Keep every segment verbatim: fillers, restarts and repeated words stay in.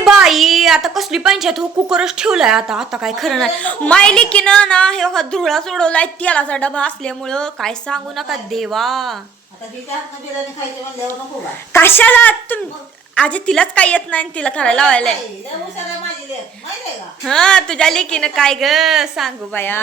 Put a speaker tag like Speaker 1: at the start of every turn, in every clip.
Speaker 1: बाई आता कसली पंचायत हो कुकरच ठेवलाय आता आता काय खरं नाही मायली की ना ना हे धुळा सोडवलाय तेलाचा डबा असल्यामुळं काय सांगू नका देवा कशाला तुम आजी तिलाच काय येत नाही तिला करायला लावायलाय हा तुझ्या लेकीनं काय ग सांगू बाया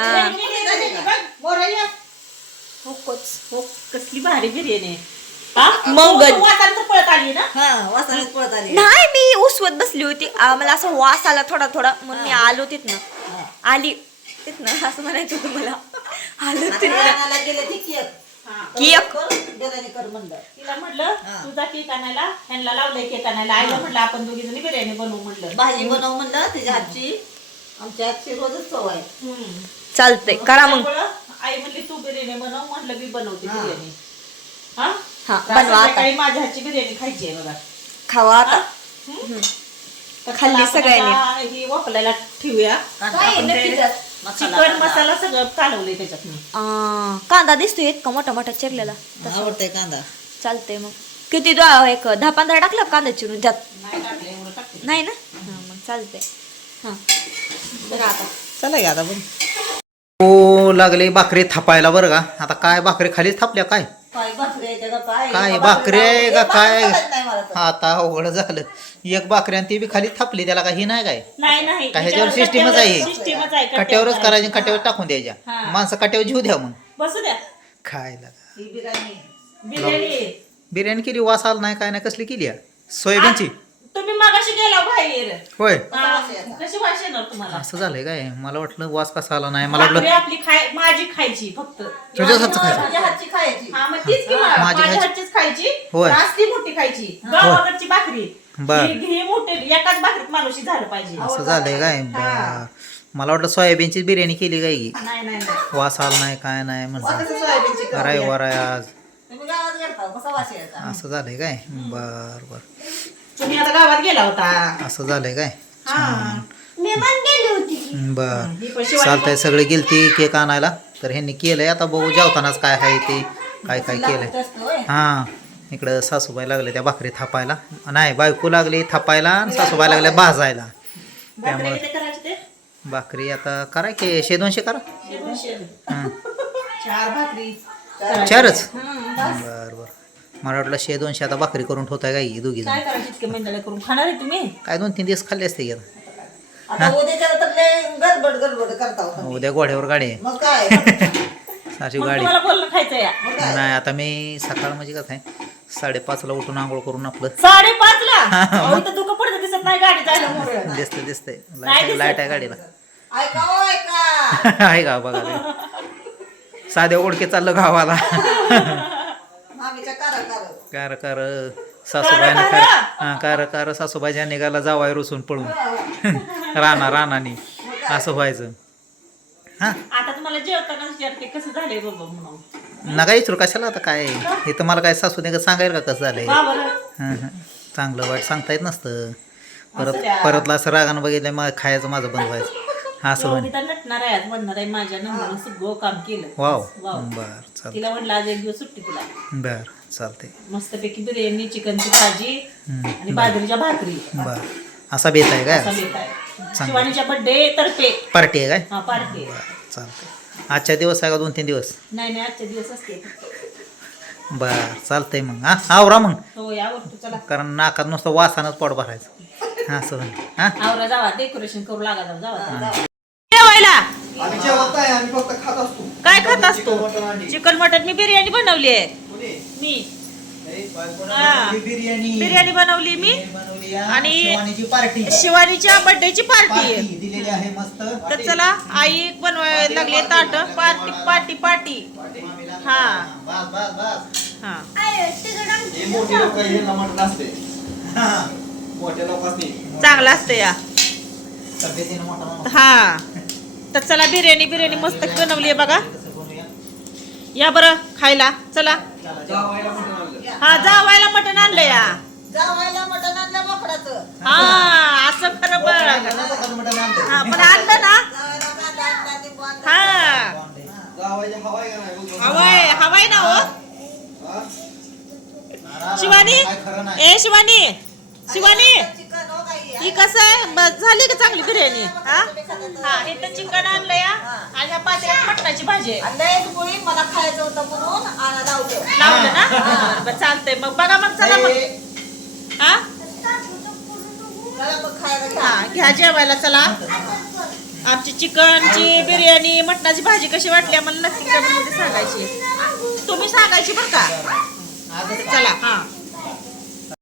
Speaker 2: कसली भारी बिर्याणी
Speaker 1: मग
Speaker 2: पळत आली ना
Speaker 1: नाही मी उसवत बसली होती मला असं वास आला थोडा थोडा म्हणून मी आलो तिथनं आली तिथनं असं म्हणायचं होतं मला आलो तिथनं केक
Speaker 2: तिला म्हटलं तुझा केक आणायला ह्यांना लावलंय केक आणायला आईला म्हटलं आपण दोघी जणी बिर्याणी बनवू म्हटलं
Speaker 3: भाजी बनव म्हणलं तिच्या हातची आमच्या हातची रोजच चव आहे
Speaker 1: चालतंय करा मग
Speaker 2: आई म्हणली तू बिर्याणी बनव म्हटलं मी बनवते बिर्याणी हा
Speaker 1: हा बनवा आता
Speaker 2: काही माझ्या हातची बिर्याणी खायची आहे बघा
Speaker 1: खावा आता खाल्ली
Speaker 2: सगळ्यांनी ही वापरायला ठेवूया चिकन मसाला सगळं कालवलंय त्याच्यात मी
Speaker 1: कांदा दिसतोय इतका मोठा मोठा चिरलेला
Speaker 3: आवडतंय कांदा
Speaker 1: चालतंय मग किती दो एक दहा पंधरा टाकलं कांदा चिरून त्यात
Speaker 2: नाही टाकले एवढं टाकले
Speaker 1: नाही ना हा मग चालतंय हा बरं आता
Speaker 3: चला घ्या आता पण
Speaker 4: हो लागले भाकरी थापायला बरं का आता काय भाकरी खालीच थापल्या काय काय भाकरी आहे का काय आता अवघड झालं एक भाकरी आणि ती बी खाली थापली त्याला काही नाही काय
Speaker 2: नाही नाही
Speaker 4: काय ह्याच्यावर सिस्टीमच आहे
Speaker 2: सिस्टीमच आहे
Speaker 4: कट्यावरच करायची कट्यावर टाकून द्यायच्या
Speaker 2: हा.
Speaker 4: माणसं कट्यावर जीव द्या मग
Speaker 2: बसू द्या
Speaker 4: खायला
Speaker 2: बिर्याणी
Speaker 4: बिर्याणी केली वास आला नाही काय नाही कसली केली आहे? सोयाबीनची
Speaker 2: तुम्ही मागाशी गेला बाहेर
Speaker 4: होय
Speaker 2: हा, कशी वास येणार तुम्हाला
Speaker 4: असं झालंय काय मला वाटलं वास कसा आला नाही मला
Speaker 2: भाकरी
Speaker 4: वाटलं
Speaker 2: आपली खाय माझी खायची फक्त
Speaker 4: तुझ्याच हातचं खायचं
Speaker 3: माझ्या हातची खायची
Speaker 2: हा मग तीच की मा-
Speaker 4: माझी
Speaker 2: माझ्या
Speaker 4: खायची.
Speaker 2: हातचीच खायची
Speaker 4: होय.
Speaker 2: असली मोठी खायची गावाकडची भाकरी
Speaker 4: बर.
Speaker 2: ही- ही मोठी एकाच भाकरीत माणूशी झालं पाहिजे
Speaker 4: असं झालंय काय बर मला वाटलं सोयाबीनची बिर्याणी केली काय की
Speaker 2: नाही नाही नाही.
Speaker 4: वास आला नाही काय नाही म्हणलं
Speaker 3: सोयाबीनची
Speaker 4: अरे वर आहे आज
Speaker 3: तुम्ही गावात गेलता कसा वास यायचा
Speaker 4: असं झालंय काय बर बर
Speaker 2: तुम्ही आता गावात गेला होता
Speaker 4: असं झालंय काय
Speaker 2: हा.
Speaker 1: मी पण गेली होती
Speaker 4: बर
Speaker 2: ही पण शिवाय
Speaker 4: चालतंय सगळे गेलती केक आणायला तर ह्यांनी केलंय आता बघू जेवतानाच काय आहे ते काय काय केलंय हा इकडं सासूबाई लागले त्या भाकरी थापायला नाही बायको लागली थापायला आणि सासूबाई लागल्या भाजायला
Speaker 2: भाकरी
Speaker 4: त्यामुळे
Speaker 2: किती करायची ते
Speaker 4: भाकरी आता करा की शे दोनशे करा
Speaker 2: दोनशे.
Speaker 4: हां
Speaker 2: चार भाकरी
Speaker 4: चारच बर बर मला वाटलं शे दोनशे आता भाकरी करून ठेवताय काय दोघी जण
Speaker 2: काय करायची इतके मेंढाला करून खाणार आहे तुम्ही
Speaker 4: काय दोन तीन दिवस खाल्ले असते की आता.
Speaker 3: आता उद्याच्या तर लय गडबड गडबड करता होता
Speaker 4: उद्या घोड्यावर गाडी आहे
Speaker 3: मग काय
Speaker 4: साची
Speaker 2: मग
Speaker 4: गाडी
Speaker 2: तुम्हाला बोलणं खायचं या
Speaker 3: मग काय
Speaker 4: नाही आता मी सकाळ म्हणजे कसं आहे साडेपाचला उठून आंघोळ करून आपलं
Speaker 2: साडेपाच ला अहो, इथं दुःख पडतं दिसत नाही गाडी जायला मोरे
Speaker 4: दिसतंय दिसतंय
Speaker 2: नाही
Speaker 4: लाईट
Speaker 2: दिसत.
Speaker 4: लाईट आहे गाडीला
Speaker 3: ऐका हो ऐका
Speaker 4: आहे का बघा ते. साध्या ओळखे चाललं गावाला
Speaker 3: मामीच्या कारा कार
Speaker 4: कार कार सासूबाईनं कार हां कार कार सासूबाईच्या निघाला जावाय रुसून पळून राणा राणानी असं व्हायचं हां
Speaker 2: आता तुम्हाला जेवताना विचारते कसं झालंय बाबा म्हणून
Speaker 4: नका विचारू कशाला आता काय हे तर मला काय सासू का सांगायला का कसं झालंय
Speaker 2: का बरं
Speaker 4: हां हां चांगलं वाईट सांगता येत नसतं परत
Speaker 2: असं द्या.
Speaker 4: परतला असं रागानं बघितलं मग खायचं माझं बंद व्हायचं असं म्हणे
Speaker 2: तर नटणार आहे आज म्हणणार आहे माझ्या नंबरनं सगळं काम केलं
Speaker 4: वाव
Speaker 2: वाव.
Speaker 4: बर चालतं
Speaker 2: तिला म्हटलं आज एक दिवस सुट्टी तिला
Speaker 4: बर चालते
Speaker 2: मस्तपैकी बिर्याणी चिकनची भाजी
Speaker 4: हम्म.
Speaker 2: आणि बाजरीच्या भाकरी
Speaker 4: बर असा बेत आहे
Speaker 2: असा
Speaker 4: काय
Speaker 2: बेत आहे शिवानीच्या बर्थडे तर्फे
Speaker 4: पार्टी आहे काय
Speaker 2: हा पार्टी
Speaker 4: बर चालते आजच्या दिवस आहे का दोन तीन दिवस
Speaker 2: नाही नाही आजचे दिवस असते
Speaker 4: बर चालतंय मग हा आवरा मग
Speaker 2: हो यावर तू चला
Speaker 4: कारण नाकात नुसतं वासानच पोट भरायचं हा असं हा
Speaker 2: आवरा जावा डेकोरेशन करू लागा जावा जावा जेवायला काय खात असतो चिकन मटन मी बिर्याणी बनवली आहे मी हा. बिर्याणी बनवली मी आणि
Speaker 4: पार्टी
Speaker 2: शिवानीच्या बर्थडेची पार्टी आहे
Speaker 4: दिलेली आहे मस्त
Speaker 2: तर चला आई बनवायला लागली ताट पार्टी पार्टी पार्टी हा
Speaker 4: बस बस बस
Speaker 2: हा
Speaker 5: मोठी लोक मटण असते मोठ्या लोकांनी
Speaker 2: चांगला असतं या
Speaker 4: तब्येतीनं मोठा माणूस.
Speaker 2: हा तर चला बिर्याणी बिर्याणी मस्त बनवली आहे बघा या बरं खायला चला
Speaker 5: जावायला मटण आणलं
Speaker 2: हा जावायला मटण आणलं या
Speaker 3: जावायला मटण आणलं बोकडाचं
Speaker 2: हा असं खरं बरं
Speaker 4: मटण आणलं.
Speaker 2: हा पण आणलं ना
Speaker 3: जावायला कांदा आणला लिंबू आणला
Speaker 2: हा
Speaker 5: जावायची हवाय का नाही बोलतो.
Speaker 2: हवाय हवाय ना हो
Speaker 5: हा?
Speaker 2: शिवानी
Speaker 4: काय खरं नाही.
Speaker 2: ए शिवानी शिवानी
Speaker 3: चिकन हो काही
Speaker 2: ही कसं आहे ब- झाली का चांगली बिर्याणी हा हा इथं चिकन आणलं या आणि ह्या पातेल्यात मटणाची भाजी आहे.
Speaker 3: आणि लयच पोळी मला खायचं होतं म्हणून आणा लावलं.
Speaker 2: लावलं ना बरं, बरं, चालतंय मग बघा मग चला मग हा
Speaker 3: चला मग खायला घ्या.
Speaker 2: हा घ्या जेवायला चला. आमची चिकनची बिर्याणी मटणाची भाजी कशी वाटली आम्हाला नक्की कमेंटमध्ये सांगायची. तुम्ही सांगायची बरं का. चला हा